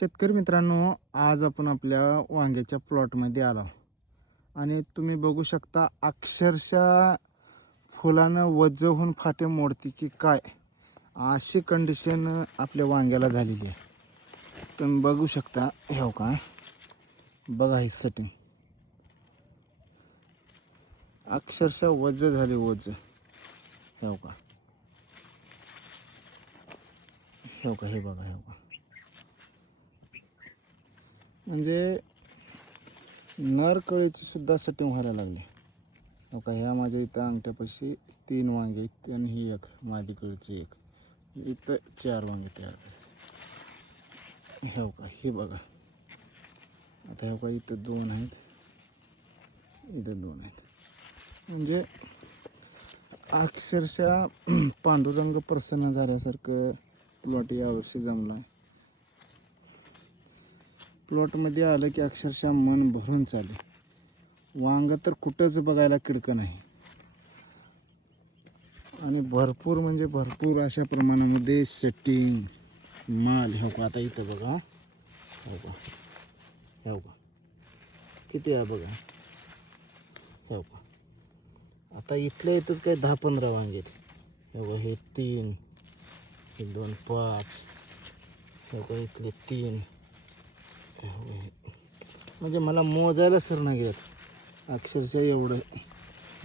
शेतकरी मित्रांनो, आज आपण आपल्या वांग्याच्या प्लॉटमध्ये आलो आणि तुम्ही बघू शकता अक्षरशः फुलानं वज्ज होऊन फाटे मोडते की काय अशी कंडिशन आपल्या वांग्याला झालेली आहे. तुम्ही बघू शकता. हो का, बघा ही सेटिंग अक्षरशः वज्ज झाली, वज्ज. हो का, हो का, हे बघा, हो का, म्हणजे नर कळीची सुद्धा सेटिंग व्हायला लागली. हो का, ह्या माझ्या इथं अंगठ्यापाशी 3 वांगे आहेत आणि ही एक मादी कळीची एक, इथं 4 वांगे तयार आहेत. हो का, हे बघा आता. हो का, इथं 2 आहेत, इथं 2 आहेत. म्हणजे अक्षरशः पांडुरंग प्रसन्न झाल्यासारखं प्लॉट यावर्षी जमला. प्लॉटमध्ये आलं की अक्षरशः मन भरून चालू. वांग तर कुठंच बघायला किडकं नाही आणि भरपूर म्हणजे भरपूर अशा प्रमाणामध्ये सेटिंग माल. हो का, आता इथं बघा. हो का, हो का, किती आहे बघा. हो का, आता इथल्या इथंच काय 10-15 वांगे आहेत. हो का, हे 3, हे 2, 5. हो का, इथले 3. म्हणजे मला मोजायला सर नाही गेलं, अक्षरशः एवढं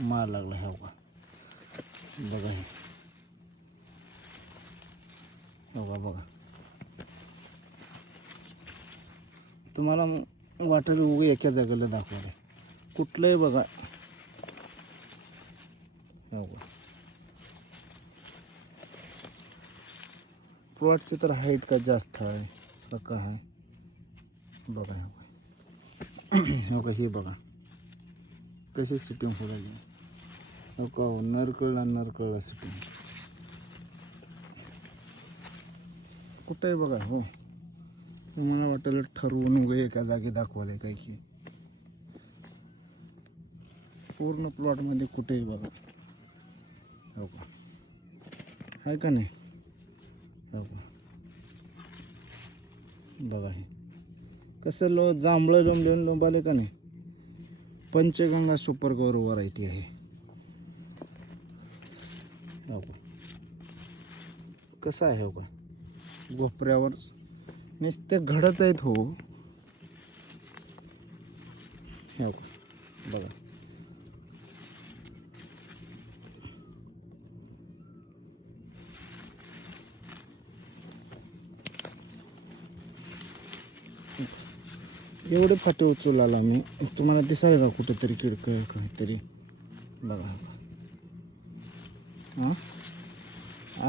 माल लागला. हो का, बघा हे. हो का, बघा. तुम्हाला वाटेल उगं एका जागेला दाखवलं, कुठलंही बघा. हो का, प्लॉटची तर हाईट का जास्त आहे का काय आहे बघा. हो का, हो का, हे बघा कशी सिटिंग होईल. हो का, नरकळला सिटिंग कुठंही बघा. हो, मला वाटेल ठरवून उगं एका जागी दाखवले काय की पूर्ण प्लॉटमध्ये कुठेही बघा. हो का, आहे का नाही. हो का, बघा हे कसं जांभळं लोंबाले का नाही. पंचगंगा सुपर गौर व्हरायटी आहे. हो का, कसं आहे. हो का, गोपऱ्यावर नुसते घडच आहेत. हो, हो का, बघा. एवढे फाटे उचलू आला मी, तुम्हाला दिसाल का कुठेतरी किडकं काहीतरी. बघा. हां,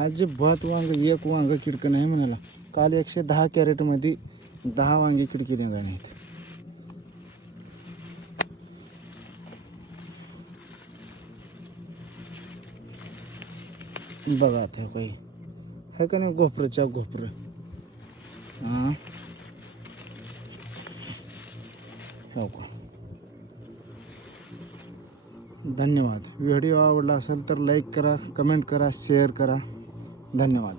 अजिबात एक वांग किडकं नाही म्हणाला. काल 110 कॅरेटमध्ये 10 वांगे किडकी निघाले नाहीत. बघा आता काही आहे का नाही, घोपरच्या घोपरं. हां, हो का. धन्यवाद. व्हिडिओ आवडला असेल तर लाईक करा, कमेंट करा, शेअर करा. धन्यवाद.